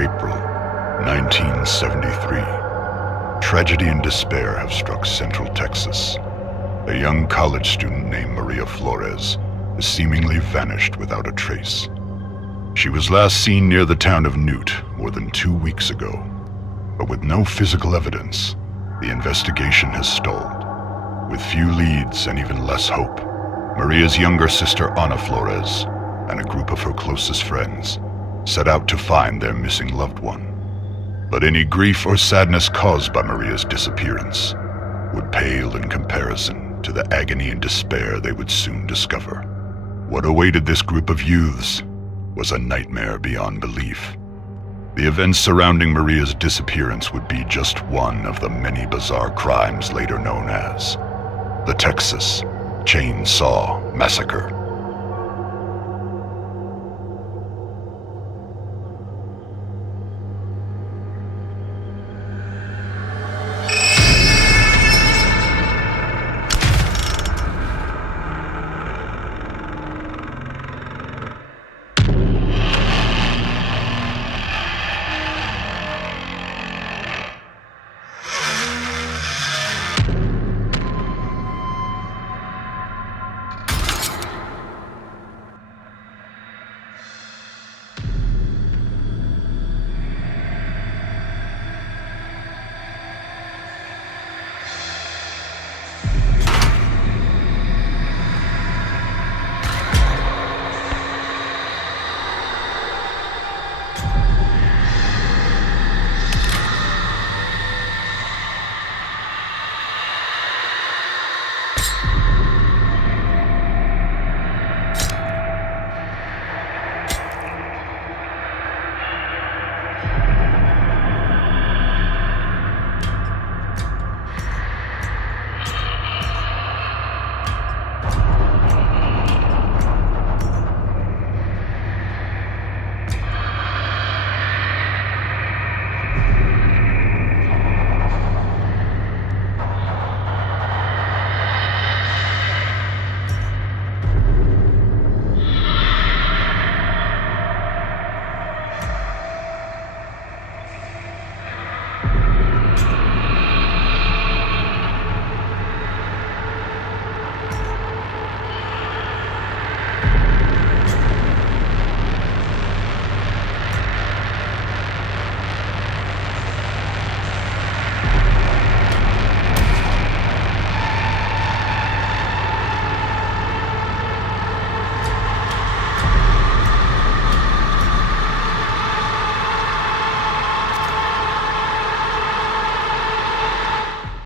April 1973. Tragedy and despair have struck Central Texas. A young college student named Maria Flores has seemingly vanished without a trace. She was last seen near the town of Newt more than 2 weeks ago, but with no physical evidence, the investigation has stalled. With few leads and even less hope, Maria's younger sister Ana Flores and a group of her closest friends set out to find their missing loved one. But any grief or sadness caused by Maria's disappearance would pale in comparison to the agony and despair they would soon discover. What awaited this group of youths was a nightmare beyond belief. The events surrounding Maria's disappearance would be just one of the many bizarre crimes later known as the Texas Chainsaw Massacre.